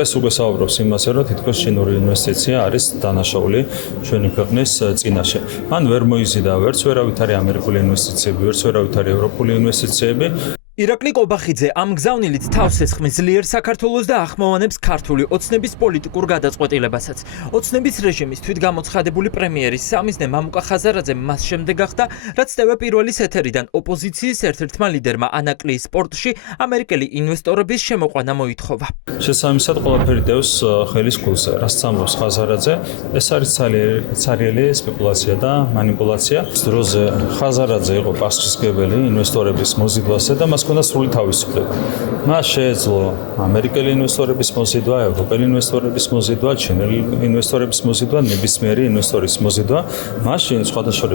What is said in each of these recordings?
ეს უკვე საუბრობს იმაზე, რომ თითქოს ჩინური ინვესტიცია არის დანაშაული ჩვენი ქვეყნის წინაშე. მან ვერ მოიზიდა ვერც ვერავითარი ამერიკული ინვესტიციები, ვერც ვერავითარი ევროპული ინვესტიციები. ირაკლი კობახიძე ამ გზავნილით თავს ესხმის ძლიერ საქართველოს და ახმოვანებს ქართული ოცნების პოლიტიკურ გადაწყვეტილებასაც. ოცნების რეჟიმის თვითგამოცხადებული პრემიერის სამიზნე მამუკა ხაზარაძე მას შემდეგ გახდა, რაც ტევ1-ის ეთერიდან ოპოზიციის ერთ-ერთმა ლიდერმა ანაკლის სპორტში ამერიკელი ინვესტორების შემოყვანა მოითხოვა. შესაბამისად, ყველაფერი დევს ხელის გულზე, რაც ამბობს ხაზარაძე, ეს არის ცარიელი სპეკულაცია და манипуляცია. დროზე ხაზარაძე იყო პასუხისმგებელი ინვესტორების მოზიდვასა და მას ჰქონდა სრული თავისუფლება. მას შეეძლო ამერიკელი ინვესტორების მოზიდვა, ევროპელი ინვესტორების მოზიდვა, ჩინელი ინვესტორების მოზიდვა, ნებისმიერი ინვესტორის მოზიდვა. მაშინ სხვადასხვა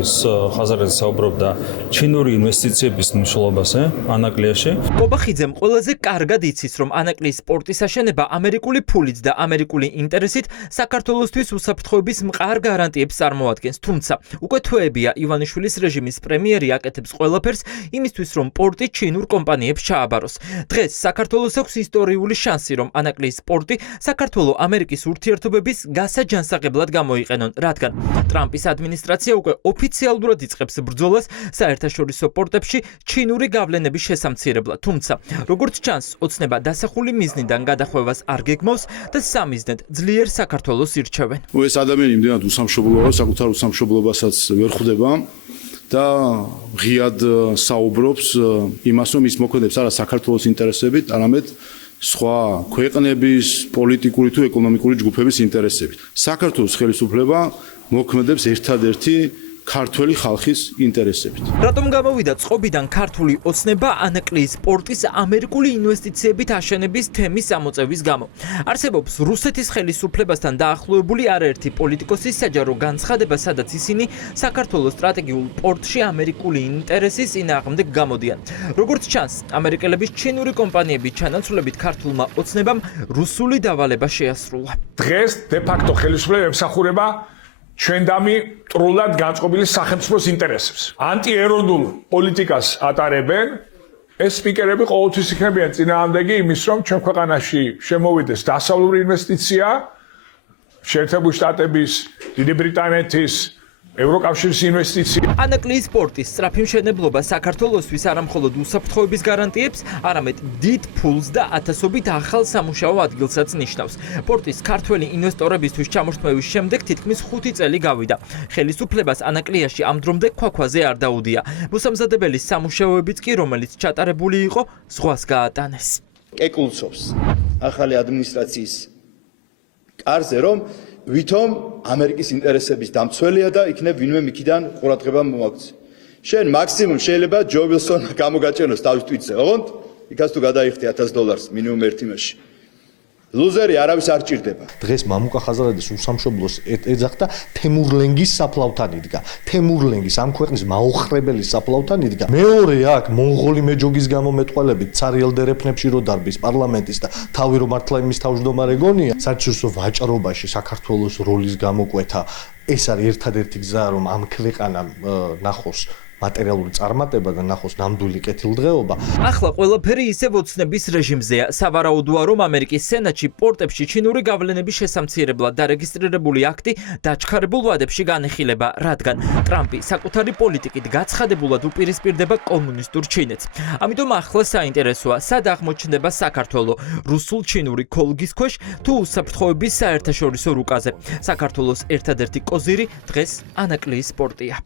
ხაზარაძე საუბრობდა ჩინური ინვესტიციების მნიშვნელობაზე ანაკლიაში. კობახიძემ ყველაზე კარგად იცის, რომ ანაკლის სპორტის აშენება ამერიკული ფულით და ამერიკული ინტერესით საქართველოსთვის უსაფრთხოების მყარ გარანტიებს წარმოადგენს. თუმცა, უკვე თვეებია ივანიშვილის რეჟიმის პრემიერი აკეთებს ყველაფერს იმისთვის, რომ პორტი ჩინურ კომპანიებს ჩააბაროს. დღეს საქართველოს აქვს ისტორიული შანსი, რომ ანაკლის სპორტი საქართველო-ამერიკის ურთიერთობების გასაჯანსაღებლად გამოიყენონ, რადგან ტრამპის ადმინისტრაცია უკვე ოფიციალურად იწყებს ბრძოლას საერთაშორისო პორტებში ჩინური გავლენების შესამცირებლად. თუმცა, როგორც ჩანს, ოცნება დასახული მიზნიდან გადახვევას არ გეგმავს და სამიზნედ ძლიერ საქართველოს ირჩევენ. ეს ადამიანი იმდენად უსამშობლოა, საკუთარ უსამშობლობასაც ვერ ხვდება და ღიად საუბრობს იმას, რომ ის მოქმედებს არა საქართველოს ინტერესებით, არამედ სხვა ქვეყნების პოლიტიკური თუ ეკონომიკური ჯგუფების ინტერესებით. საქართველოს ხელისუფლება მოქმედებს ერთადერთი ქართველი ხალხის ინტერესებით. რატომ გამოვიდა წყობიდან ქართული ოცნება ანაკლის სპორტის ამერიკული ინვესტიციებით აშენების თემის ამოწევის გამო? არსებობს რუსეთის ხელისუფლებასთან დაახლოებული არაერთი პოლიტიკოსის საჯარო განცხადება, სადაც ისინი საქართველოს სტრატეგიულ პორტში ამერიკული ინტერესის წინააღმდეგ გამოდიან. როგორც ჩანს, ამერიკელების ჩინური კომპანიების ჩანაცვლებით ქართულმა ოცნებამ რუსული დავალება შეასრულა. დღეს დე-ფაქტო ხელისუფლება ემსახურება ჩვენდამი მტრულად განწყობილი სახელმწიფოს ინტერესებს. ანტიეროვნულ პოლიტიკას ატარებენ. ეს სპიკერები ყოველთვის იქნებიან წინააღმდეგი იმის, რომ ჩვენ ქვეყანაში შემოვიდეს დასავლური ინვესტიცია, შეერთებული შტატების, დიდი ბრიტანეთის, ევროკავშირის ინვესტიცია. ანაკლის სპორტის სწრაფი მშენებლობა საქართველოსთვის არამხოლოდ უსაფრთხოების გარანტიებს, არამედ დიდ ფულს და ათასობით ახალ სამუშაო ადგილსაც ნიშნავს. პორტის ქართველი ინვესტორებისთვის ჩამორთმევის შემდეგ თითქმის 5 წელი გავიდა. ხელისუფლებას ანაკლიაში ამ დრომდე ქვაქვაზე არ დაუდია. მოსამზადებელი სამუშაოებიც კი, რომელიც ჩატარებული იყო, ზღვას გაატანეს. ეკულცობს ახალი ადმინისტრაციის კარზე, რომ ვითომ ამერიკის ინტერესების დამცველია და იქნებ ვინმე მიქიდან ყურადღება მომაქცე. შენ მაქსიმუმ შეიძლება ჯო ვილსონმა გამოგაჭენოს თავის ტვიტზე, ოღონდ იქაც თუ გადაიხდი $1000 მინიმუმ ერთ იმაში. ლუზერი არავის არ ჭირდება. დღეს მამუკა ხაზარაძის უსამშობლოს ეძახდა თემურლენგის საფლავთან იდგა. თემურლენგის ამ ქვეყნის მაოხრებელი საფლავთან იდგა. მეორე აქ მონღოლი მეჯოგის გამომეტყველებით ცარიელდერეფნებში რო დარბის პარლამენტის და თავი რომ მართლა იმის თავმჯდომარე გონია, საერთაშორისო ვაჭრობაში საქართველოს როლის გამოკვეთა. ეს არის ერთადერთი გზა, რომ ამ ქვეყანამ ნახოს მატერიალური წარმატება და ნახოს ნამდვილი კეთილდღეობა. ახლა ყველაფერი ისევ ოცნების რეჟიმზეა. სავარაუდოა, რომ ამერიკის სენატში პორტებში ჩინური გავლენების შესამცირებლად დარეგისტრირებული აქტი დაჩქარებულ ვადებში განეხილება, რადგან ტრამპი საკუთარი პოლიტიკით გაცხადებულად უპირისპირდება კომუნისტურ ჩინეთს. ამიტომ ახლა საინტერესოა, სად აღმოჩნდება საქართველო რუსულ-ჩინური ქოლგის ქვეშ თუ უსაფრთხოების საერთაშორისო რუკაზე. საქართველოს ერთადერთი კოზირი დღეს ანაკლის სპორტია.